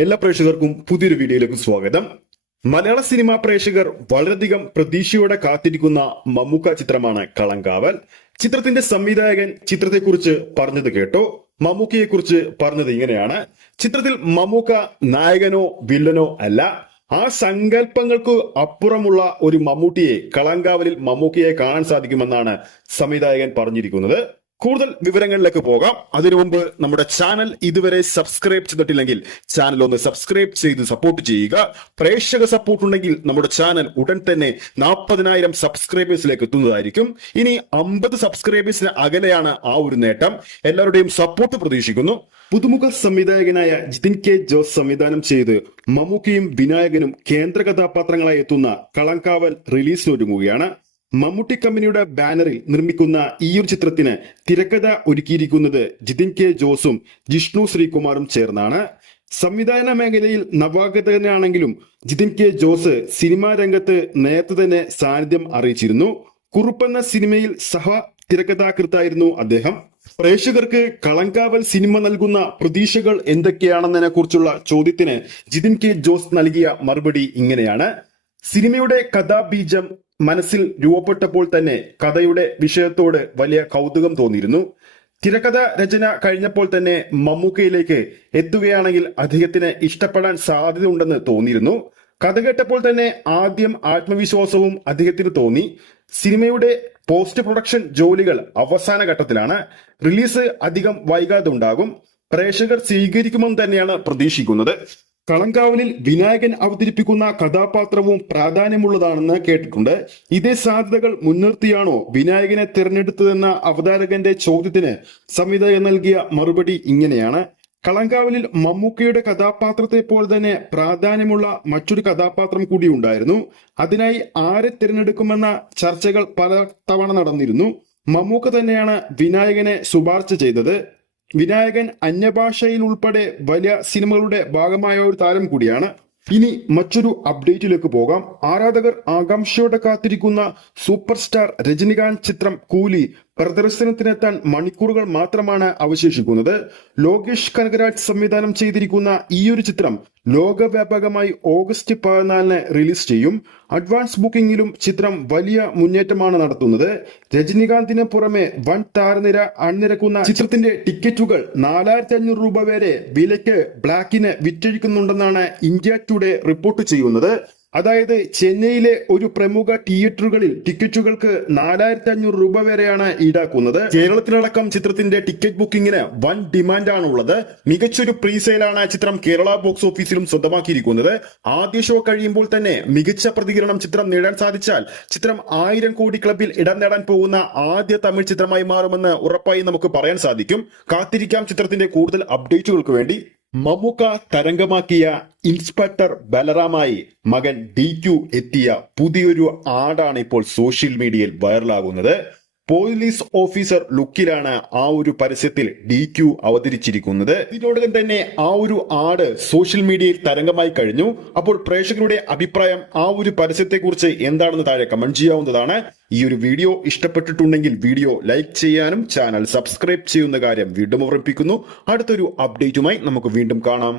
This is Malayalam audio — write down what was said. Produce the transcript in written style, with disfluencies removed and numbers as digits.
എല്ലാ പ്രേക്ഷകർക്കും പുതിയൊരു വീഡിയോയിലേക്ക് സ്വാഗതം. മലയാള സിനിമാ പ്രേക്ഷകർ വളരെയധികം പ്രതീക്ഷയോടെ കാത്തിരിക്കുന്ന മമ്മൂക്ക ചിത്രമാണ് കളങ്കാവൽ. ചിത്രത്തിന്റെ സംവിധായകൻ ചിത്രത്തെക്കുറിച്ച് പറഞ്ഞത് കേട്ടോ. മമ്മൂക്കയെ കുറിച്ച് പറഞ്ഞത് ഇങ്ങനെയാണ്: ചിത്രത്തിൽ മമ്മൂക്ക നായകനോ വില്ലനോ അല്ല, ആ സങ്കല്പങ്ങൾക്ക് അപ്പുറമുള്ള ഒരു മമ്മൂട്ടിയെ കളങ്കാവലിൽ മമ്മൂക്കയെ കാണാൻ സാധിക്കുമെന്നാണ് സംവിധായകൻ പറഞ്ഞിരിക്കുന്നത്. കൂടുതൽ വിവരങ്ങളിലേക്ക് പോകാം. അതിനു മുമ്പ് നമ്മുടെ ചാനൽ ഇതുവരെ സബ്സ്ക്രൈബ് ചെയ്തിട്ടില്ലെങ്കിൽ ചാനൽ ഒന്ന് സബ്സ്ക്രൈബ് ചെയ്ത് സപ്പോർട്ട് ചെയ്യുക. പ്രേക്ഷക സപ്പോർട്ട് ഉണ്ടെങ്കിൽ നമ്മുടെ ചാനൽ ഉടൻ തന്നെ 40,000 സബ്സ്ക്രൈബേഴ്സിലേക്ക് എത്തുന്നതായിരിക്കും. ഇനി 50 സബ്സ്ക്രൈബേഴ്സിന് അകലെയാണ് ആ ഒരു നേട്ടം. എല്ലാവരുടെയും സപ്പോർട്ട് പ്രതീക്ഷിക്കുന്നു. പുതുമുഖ സംവിധായകനായ ജിതിൻ കെ ജോസ് സംവിധാനം ചെയ്ത് മമ്മൂക്കയും വിനായകനും കേന്ദ്ര കഥാപാത്രങ്ങളായി എത്തുന്ന കളങ്കാവൽ റിലീസിനൊരുങ്ങുകയാണ്. മമ്മൂട്ടി കമ്പനിയുടെ ബാനറിൽ നിർമ്മിക്കുന്ന ഈ ഒരു ചിത്രത്തിന് തിരക്കഥ ഒരുക്കിയിരിക്കുന്നത് ജിതിൻ കെ ജോസും ജിഷ്ണു ശ്രീകുമാറും ചേർന്നാണ്. സംവിധാന മേഖലയിൽ നവാഗതനാണെങ്കിലും ജിതിൻ കെ ജോസ് സിനിമാ രംഗത്ത് നേരത്തെ തന്നെ സാന്നിധ്യം അറിയിച്ചിരുന്നു. കുറുപ്പെന്ന സിനിമയിൽ സഹ തിരക്കഥാകൃത്തായിരുന്നു അദ്ദേഹം. പ്രേക്ഷകർക്ക് കളങ്കാവൽ സിനിമ നൽകുന്ന പ്രതീക്ഷകൾ എന്തൊക്കെയാണെന്നതിനെ കുറിച്ചുള്ള ചോദ്യത്തിന് ജിതിൻ കെ ജോസ് നൽകിയ മറുപടി ഇങ്ങനെയാണ്: സിനിമയുടെ കഥാബീജം മനസ്സിൽ രൂപപ്പെട്ടപ്പോൾ തന്നെ കഥയുടെ വിഷയത്തോട് വലിയ കൗതുകം തോന്നിയിരുന്നു. തിരക്കഥ രചന കഴിഞ്ഞപ്പോൾ തന്നെ മമ്മൂക്കയിലേക്ക് എത്തുകയാണെങ്കിൽ അദ്ദേഹത്തിന് ഇഷ്ടപ്പെടാൻ സാധ്യതയുണ്ടെന്ന് തോന്നിയിരുന്നു. കഥ കേട്ടപ്പോൾ തന്നെ ആദ്യം ആത്മവിശ്വാസവും അദ്ദേഹത്തിന് തോന്നി. സിനിമയുടെ പോസ്റ്റ് പ്രൊഡക്ഷൻ ജോലികൾ അവസാന ഘട്ടത്തിലാണ്. റിലീസ് അധികം വൈകാതെ ഉണ്ടാകും. പ്രേക്ഷകർ സ്വീകരിക്കുമെന്ന് തന്നെയാണ് പ്രതീക്ഷിക്കുന്നത്. കളങ്കാവലിൽ വിനായകൻ അവതരിപ്പിക്കുന്ന കഥാപാത്രവും പ്രാധാന്യമുള്ളതാണെന്ന് കേട്ടിട്ടുണ്ട്. ഇതേ സാധ്യതകൾ മുൻനിർത്തിയാണോ വിനായകനെ തിരഞ്ഞെടുത്തതെന്ന അവതാരകന്റെ ചോദ്യത്തിന് സംവിധായകൻ നൽകിയ മറുപടി ഇങ്ങനെയാണ്: കളങ്കാവലിൽ മമ്മൂക്കയുടെ കഥാപാത്രത്തെ പോലെ തന്നെ പ്രാധാന്യമുള്ള മറ്റൊരു കഥാപാത്രം കൂടി ഉണ്ടായിരുന്നു. അതിനായി ആരെ തിരഞ്ഞെടുക്കുമെന്ന ചർച്ചകൾ പല തവണ നടന്നിരുന്നു. മമ്മൂക്ക തന്നെയാണ് വിനായകനെ ശുപാർശ ചെയ്തത്. വിനായകൻ അന്യഭാഷയിൽ ഉൾപ്പെടെ വലിയ സിനിമകളുടെ ഭാഗമായ ഒരു താരം കൂടിയാണ്. ഇനി മറ്റൊരു അപ്ഡേറ്റിലേക്ക് പോകാം. ആരാധകർ ആകാംക്ഷയോടെ കാത്തിരിക്കുന്ന സൂപ്പർ സ്റ്റാർ രജനികാന്ത് ചിത്രം കൂലി പ്രദർശനത്തിനെത്താൻ മണിക്കൂറുകൾ മാത്രമാണ് അവശേഷിക്കുന്നത്. ലോകേഷ് കനകരാജ് സംവിധാനം ചെയ്തിരിക്കുന്ന ഈ ഒരു ചിത്രം ലോകവ്യാപകമായി ഓഗസ്റ്റ് 14 റിലീസ് ചെയ്യും. അഡ്വാൻസ് ബുക്കിംഗിലും ചിത്രം വലിയ മുന്നേറ്റമാണ് നടത്തുന്നത്. രജനികാന്തിന് പുറമെ വൻ താരനിര അണിനിരക്കുന്ന ചിത്രത്തിന്റെ ടിക്കറ്റുകൾ 4,500 രൂപ വരെ വിലയ്ക്ക് ബ്ലാക്കിന് വിറ്റഴിക്കുന്നുണ്ടെന്നാണ് ഇന്ത്യ ടുഡേ റിപ്പോർട്ട് ചെയ്യുന്നത്. അതായത് ചെന്നൈയിലെ ഒരു പ്രമുഖ തിയേറ്ററുകളിൽ ടിക്കറ്റുകൾക്ക് 4,500 രൂപ വരെയാണ് ഈടാക്കുന്നത്. കേരളത്തിലടക്കം ചിത്രത്തിന്റെ ടിക്കറ്റ് ബുക്കിംഗിന് വൻ ഡിമാൻഡാണുള്ളത്. മികച്ചൊരു പ്രീസെയിലാണ് ചിത്രം കേരള ബോക്സ് ഓഫീസിലും സ്വന്തമാക്കിയിരിക്കുന്നത്. ആദ്യ ഷോ കഴിയുമ്പോൾ തന്നെ മികച്ച പ്രതികരണം ചിത്രം നേടാൻ സാധിച്ചാൽ ചിത്രം 1000 കോടി ക്ലബിൽ ഇടം നേടാൻ പോകുന്ന ആദ്യ തമിഴ് ചിത്രമായി മാറുമെന്ന് ഉറപ്പായി നമുക്ക് പറയാൻ സാധിക്കും. കാത്തിരിക്കാം ചിത്രത്തിന്റെ കൂടുതൽ അപ്ഡേറ്റുകൾക്ക് വേണ്ടി. മമ്മൂക്ക തരംഗമാക്കിയ ഇൻസ്പെക്ടർ ബലറാമായി മകൻ DQ എത്തിയ പുതിയൊരു ആടാണ് ഇപ്പോൾ സോഷ്യൽ മീഡിയയിൽ വൈറലാകുന്നത്. പോലീസ് ഓഫീസർ ലുക്കിലാണ് ആ ഒരു പരസ്യത്തിൽ DQ അവതരിച്ചിരിക്കുന്നത്. ഇതിനോടകം തന്നെ ആ ഒരു ആട് സോഷ്യൽ മീഡിയയിൽ തരംഗമായി കഴിഞ്ഞു. അപ്പോൾ പ്രേക്ഷകരുടെ അഭിപ്രായം ആ ഒരു പരസ്യത്തെക്കുറിച്ച് എന്താണെന്ന് താഴെ കമന്റ് ചെയ്യാവുന്നതാണ്. ഈ ഒരു വീഡിയോ ഇഷ്ടപ്പെട്ടിട്ടുണ്ടെങ്കിൽ വീഡിയോ ലൈക്ക് ചെയ്യാനും ചാനൽ സബ്സ്ക്രൈബ് ചെയ്യുന്ന കാര്യം വീണ്ടും ഓർമ്മിപ്പിക്കുന്നു. അടുത്തൊരു അപ്ഡേറ്റുമായി നമുക്ക് വീണ്ടും കാണാം.